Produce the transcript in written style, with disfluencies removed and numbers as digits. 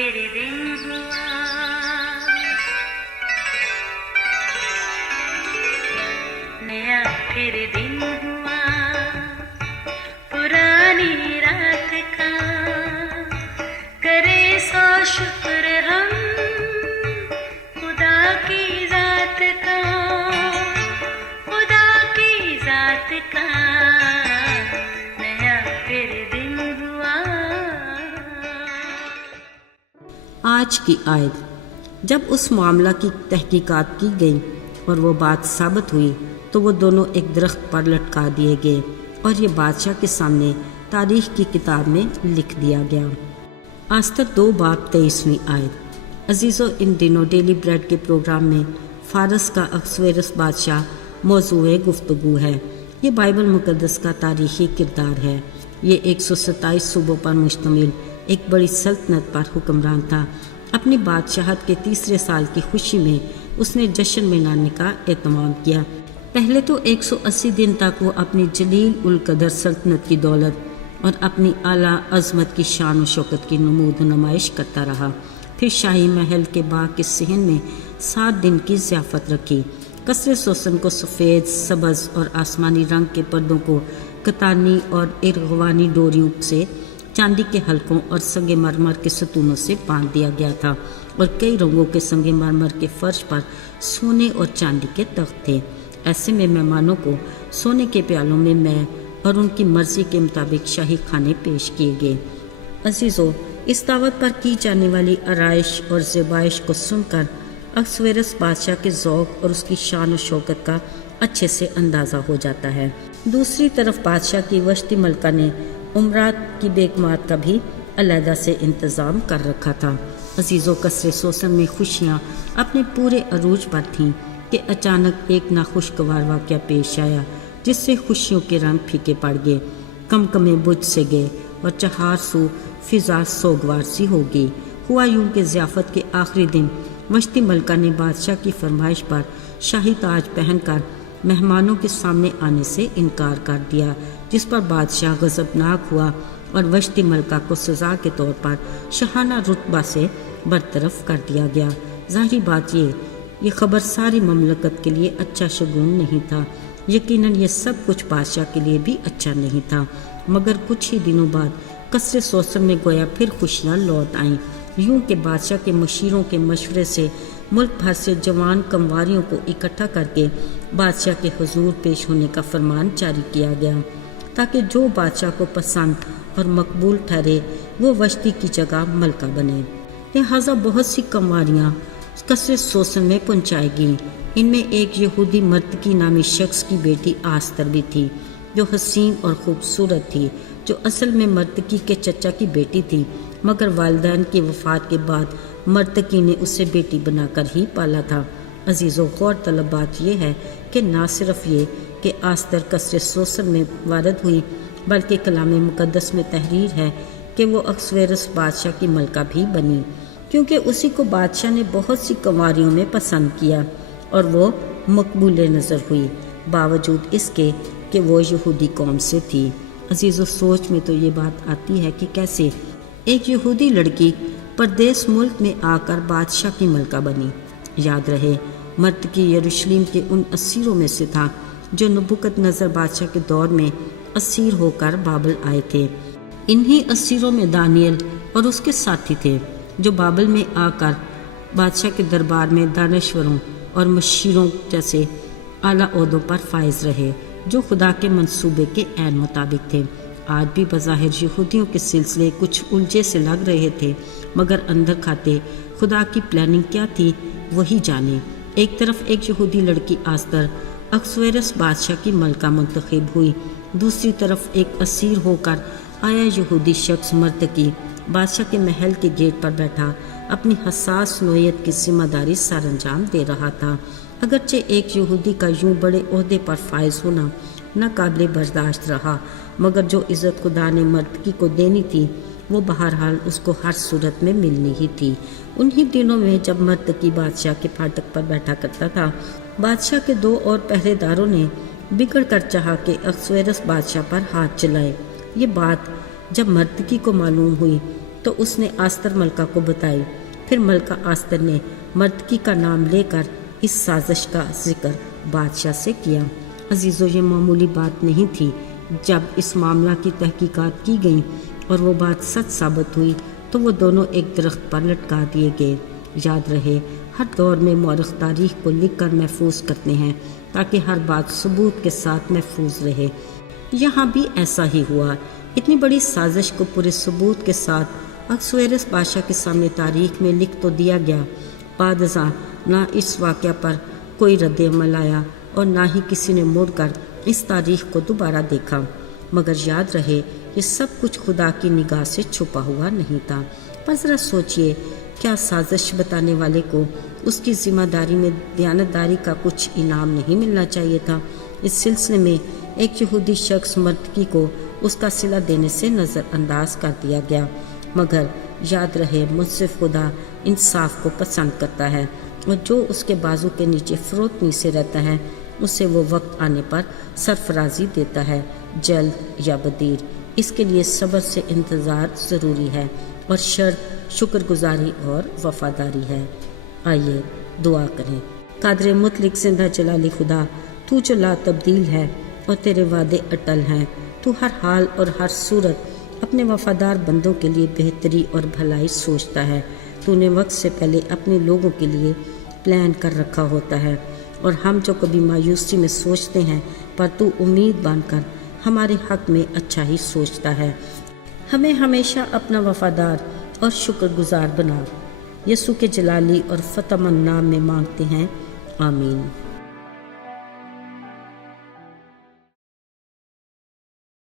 फिर दिन हुआ, नया फिर दिन हुआ, पुरानी रात का करे सो शुक्र हम खुदा की जात का, खुदा की जात का, नया फिर दिन हुआ। आज की आयत, जब उस मामला की तहकीकात की गई और वो बात साबित हुई तो वो दोनों एक दरख्त पर लटका दिए गए और ये बादशाह के सामने तारीख की किताब में लिख दिया गया। आस्तर 2 बाब 23वीं आयत। अजीज़ों, इन दिनों डेली ब्रेड के प्रोग्राम में फारस का अहसवेरोस बादशाह मौजूए गुफ्तगू है। ये बाइबल मुक़द्दस का तारीख़ी किरदार है। ये 127 सूबों पर मुश्तमिल एक बड़ी सल्तनत पर हुक्मरान था। अपनी बादशाहत के 3रे साल की खुशी में उसने जश्न मनाने का एहतमाम किया। पहले तो 180 दिन तक वो अपनी जलील उल कदर सल्तनत की दौलत और अपनी आला अज़मत की शान व शौकत की नमूद नुमाइश करता रहा। फिर शाही महल के बाग के सहन में 7 दिन की ज़ियाफ़त रखी। कसरे सोसन को सफ़ेद, सब्ज़ और आसमानी रंग के पर्दों को कतानी और इरगवानी डोरियों से, चांदी के हलकों और संगे मरमर के सतूनों से बांध दिया गया था और कई रंगों के संगे मरमर के फर्श पर सोने और चांदी के तख्त थे। ऐसे में मेहमानों को सोने के प्यालों में मैं और उनकी मर्जी के मुताबिक शाही खाने पेश किए गए। अजीज़ों, इस दावत पर की जाने वाली आराइश और ज़ेबाइश को सुनकर अहसवेरोस बादशाह के ज़ौक़ और उसकी शान और शौकत का अच्छे से अंदाज़ा हो जाता है। दूसरी तरफ बादशाह की वश्ती मलका ने उमरात की बेगमात का भी अलहदा से इंतज़ाम कर रखा था। अजीज़ों, कसरे सोसन में खुशियाँ अपने पूरे अरूज पर थीं कि अचानक एक नाखुशगवार वाक़या पेश आया जिससे खुशियों के रंग फीके पड़ गए, कमकमे बुझ से गए और चहार सू फिजा सोगवार सी हो गई। हुआ यूं कि ज़ियाफ़त के आखिरी दिन वश्ती मलका ने बादशाह की फरमाइश पर शाही ताज पहनकर मेहमानों के सामने आने से इनकार कर दिया, जिस पर बादशाह गज़बनाक हुआ और वश्ती मलका को सज़ा के तौर पर शाहाना रुतबा से बरतरफ कर दिया गया। ज़ाहिरी बात ये खबर सारी ममलकत के लिए अच्छा शगुन नहीं था। यकीनन ये सब कुछ बादशाह के लिए भी अच्छा नहीं था। मगर कुछ ही दिनों बाद कसरे सोसन में गोया फिर खुशियाँ लौट आईं। यूं कि बादशाह के मशीरों के मशवरे से मुल्क भर से जवान कमवारियों को इकट्ठा करके बादशाह के हुजूर पेश होने का फरमान जारी किया गया, ताकि जो बादशाह को पसंद और मकबूल ठहरे वो वश्ती की जगह मलका बने। लिहाजा बहुत सी कमवारियाँ कसरे सोसन में पहुँचाई गईं। इनमें एक यहूदी मर्तकी नामी शख्स की बेटी आस्तर भी थी, जो हसीन और खूबसूरत थी, जो असल में मर्तकी के चचा की बेटी थी, मगर वालिदैन की वफ़ात के बाद मर्तकी ने उसे बेटी बनाकर ही पाला था। अजीज़ों, गौरतलब बात यह है कि ना सिर्फ ये कि आस्तर कसरे सोसन में वारद हुई, बल्कि कलाम मुक़द्दस में तहरीर है कि वो अहसवेरोस बादशाह की मलका भी बनी, क्योंकि उसी को बादशाह ने बहुत सी कंवारियों में पसंद किया और वो मकबूल नज़र हुई, बावजूद इसके कि वो यहूदी कौम से थी। अजीज़ों, सोच में तो ये बात आती है कि कैसे एक यहूदी लड़की परदेस मुल्क में आकर बादशाह की मलका बनी। याद रहे, मर्तकी यरूशलेम के उन असीरों में से था जो नबूकदनेस्सर बादशाह के दौर में असीर होकर बाबल आए थे। इन्हीं असीरों में दानियल और उसके साथी थे, जो बाबल में आकर बादशाह के दरबार में दानश्वरों और मशीरों जैसे आला ओहदों पर फाइज रहे, जो खुदा के मंसूबे के ऐन मुताबिक थे। आज भी बज़ाहिर यहूदियों के सिलसिले कुछ उलझे से लग रहे थे, मगर अंदर खाते खुदा की प्लानिंग क्या थी वही जाने। एक तरफ एक यहूदी लड़की आस्तर अहसवेरोस बादशाह की मलका मुंतखब हुई, दूसरी तरफ एक असीर होकर आया यहूदी शख्स मर्तकी बादशाह के महल के गेट पर बैठा अपनी हसास नोयत की जिम्मेदारी सरअंजाम दे रहा था। अगरचे एक यहूदी का यूं बड़े ओहदे पर फायज होना नाकाबिले बर्दाश्त रहा, मगर जो इज़्ज़त खुदा ने मर्तकी को देनी थी वो बहरहाल उसको हर सूरत में मिलनी ही थी। उन्हीं दिनों में जब मर्तकी बादशाह के फाटक पर बैठा करता था, बादशाह के 2 और पहरेदारों ने बिगड़ कर चाहा कि अहसवेरोस बादशाह पर हाथ चलाए। ये बात जब मर्तकी को मालूम हुई تو اس نے آستر ملکہ کو بتائی۔ پھر ملکہ آستر نے مردکی کا نام لے کر اس سازش کا ذکر بادشاہ سے کیا۔ عزیزو، یہ معمولی بات نہیں تھی۔ جب اس معاملہ کی تحقیقات کی گئیں اور وہ بات سچ ثابت ہوئی تو وہ دونوں ایک درخت پر لٹکا دیے گئے۔ یاد رہے، ہر دور میں مورخ تاریخ کو لکھ کر محفوظ کرتے ہیں تاکہ ہر بات ثبوت کے ساتھ محفوظ رہے۔ یہاں بھی ایسا ہی ہوا۔ اتنی بڑی سازش کو پورے ثبوت کے ساتھ اکسویرس بادشاہ کے سامنے تاریخ میں لکھ تو دیا گیا، بعد ازاں نہ اس واقعہ پر کوئی رد عمل آیا اور نہ ہی کسی نے مڑ کر اس تاریخ کو دوبارہ دیکھا۔ مگر یاد رہے، یہ سب کچھ خدا کی نگاہ سے چھپا ہوا نہیں تھا۔ پر ذرا سوچئے، کیا سازش بتانے والے کو اس کی ذمہ داری میں دیانتداری کا کچھ انعام نہیں ملنا چاہیے تھا؟ اس سلسلے میں ایک یہودی شخص مردکی کو اس کا صلہ دینے سے نظر انداز کر دیا گیا، مگر یاد رہے، منصف خدا انصاف کو پسند کرتا ہے، اور جو اس کے بازو کے نیچے فروتنی سے رہتا ہے اسے وہ وقت آنے پر سرفرازی دیتا ہے، جلد یا بدیر۔ اس کے لیے صبر سے انتظار ضروری ہے اور شرط شکر گزاری اور وفاداری ہے۔ آئیے دعا کریں۔ قادر مطلق زندہ جلالی خدا، تو جو لا تبدیل ہے اور تیرے وعدے اٹل ہیں، تو ہر حال اور ہر صورت اپنے وفادار بندوں کے لیے بہتری اور بھلائی سوچتا ہے۔ تو نے وقت سے پہلے اپنے لوگوں کے لیے پلان کر رکھا ہوتا ہے، اور ہم جو کبھی مایوسی میں سوچتے ہیں پر تو امید بن کر ہمارے حق میں اچھا ہی سوچتا ہے۔ ہمیں ہمیشہ اپنا وفادار اور شکر گزار بنا۔ یسوع کے جلالی اور فتح من نام میں مانگتے ہیں، آمین۔